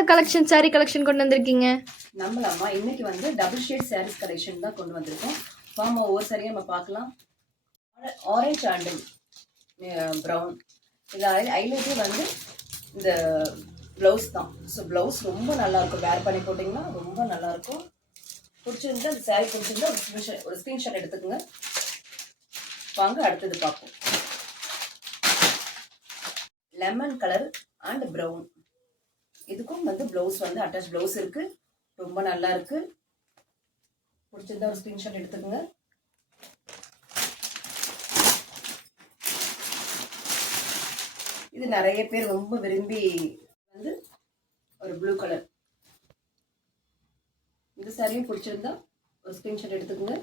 என்னங்க collection saree collection கொண்டு வந்திருக்கீங்க? நம்மளம்மா இன்னைக்கு வந்து டபுள் ஷேட் sarees கலெக்ஷன் தான் கொண்டு வந்திருக்கோம். வாமா ஒவ்வொரு சாரியும் நம்ம பார்க்கலாம். Orange and brown. இது ஹைலைட்டே வந்து இந்த ப்ளவுஸ் தான். ஸோ ப்ளவுஸ் ரொம்ப நல்லா இருக்கும். வேர் பண்ணி போட்டிங்கன்னா ரொம்ப நல்லா இருக்கும். பிடிச்சிருந்தா அந்த சாரீ பிடிச்சிருந்தா ஒரு ஸ்க்ரீன்ஷாட் எடுத்துக்கோங்க. வாங்க அடுத்தது பார்ப்போம். Lemon colour and brown. இதுக்கும் வந்து ப்ளவுஸ் வந்து அட்டாச் ப்ளவுஸ் இருக்கு. ரொம்ப நல்லா இருக்கு. பிடிச்சிருந்தா ஒரு ஸ்கிரீன்ஷாட் எடுத்துக்கோங்க. இது நிறைய பேர் ரொம்ப விரும்பி வந்து ஒரு ப்ளூ கலர். இந்த சாரியும் பிடிச்சிருந்தா ஒரு ஸ்கிரீன்ஷாட் எடுத்துக்கோங்க.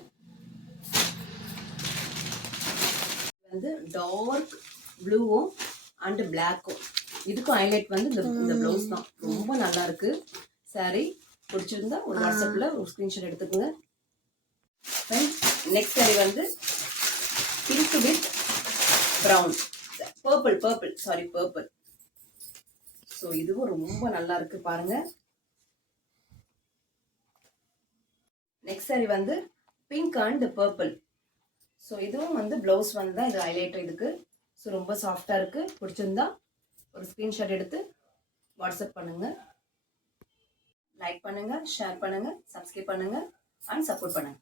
வந்து டார்க் ப்ளூவும் அண்ட் பிளாக்கும். இதுக்கும் ஹைலைட் வந்து இந்த ப்ளவுஸ் தான். ரொம்ப நல்லா இருக்கு. சாரி பிடிச்சிருந்தா ஒரு வாட்ஸ்அப்ல ஒரு ஸ்கிரீன்ஷாட் எடுத்துக்கோங்க. நெக்ஸ்ட் சாரி வந்து pink with brown, purple. So இதுவும் ரொம்ப நல்லா இருக்கு பாருங்க. நெக்ஸ்ட் சாரி வந்து பிங்க் அண்ட் பர்பிள். ஸோ இதுவும் வந்து ப்ளவுஸ் வந்து தான் இது ஹைலைட் இதுக்கு. ஸோ ரொம்ப சாஃப்டா இருக்கு. பிடிச்சிருந்தா ஒரு ஸ்கிரீன்ஷாட் எடுத்து வாட்ஸ்அப் பண்ணுங்க. லைக் பண்ணுங்க, ஷேர் பண்ணுங்க, சப்ஸ்கிரைப் பண்ணுங்க அண்ட் சப்போர்ட் பண்ணுங்க.